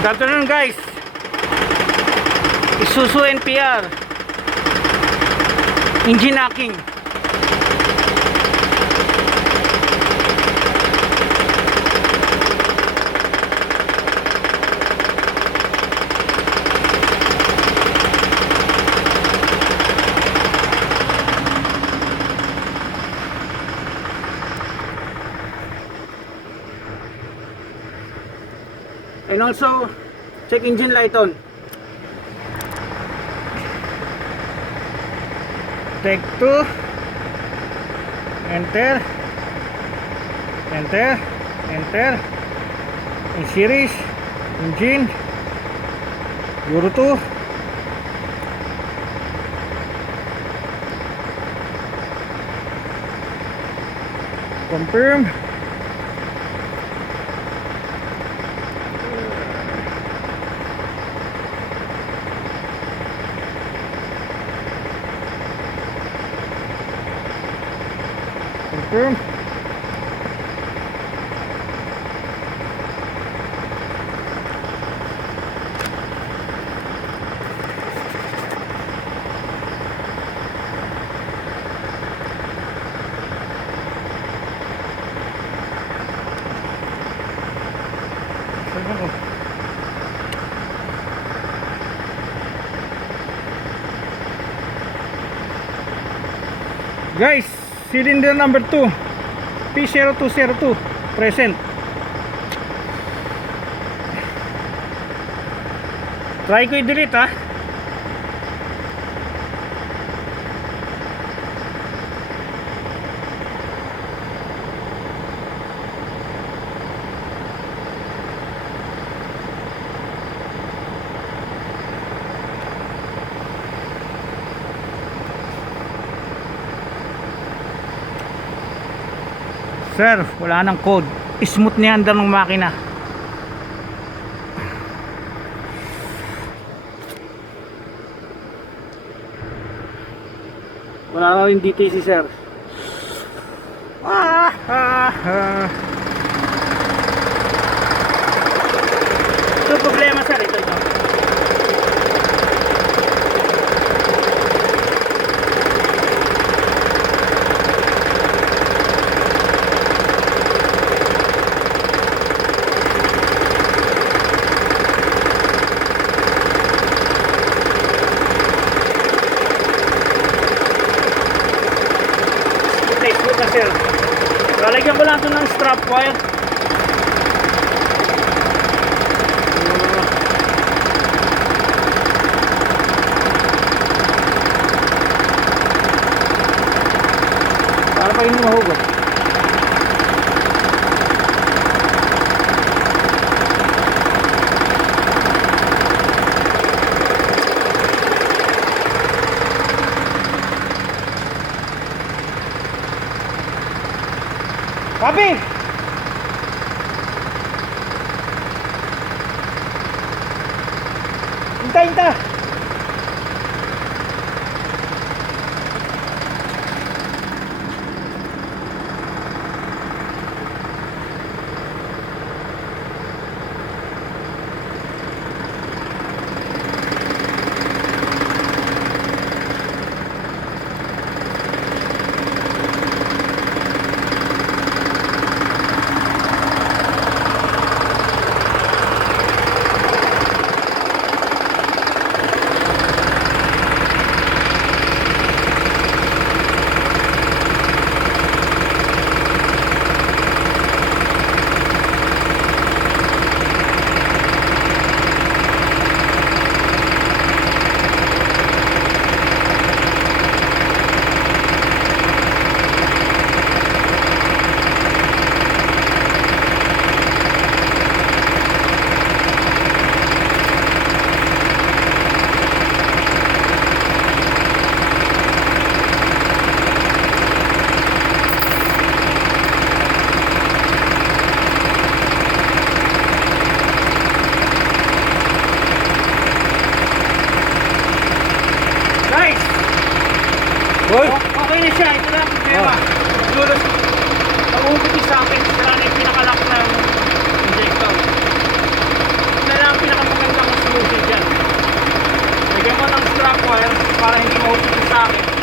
Good afternoon guys. Isuzu NPR engine hacking. And also check engine light on. Take 2. Enter. Enter. Enter. In series. Engine. Euro 2. Confirm. Confirm. Guys, cylinder number 2 P0202 present. Try ko i-delete ha. Sir, wala nang code. Smooth na yan ng makina. Wala na rin DTC sir. Ito problema sir. Ito. Sir, lalagyan ko lang ito ng strap wire. Para pa hindi mahugot. Papi! Hinta! Hoy. Okay na siya, ito lang ang problema. Lulus, pag-uupit sa akin, sila na yung pinakalock ng injector. Ito na lang ang wire para hindi mausok sa akin.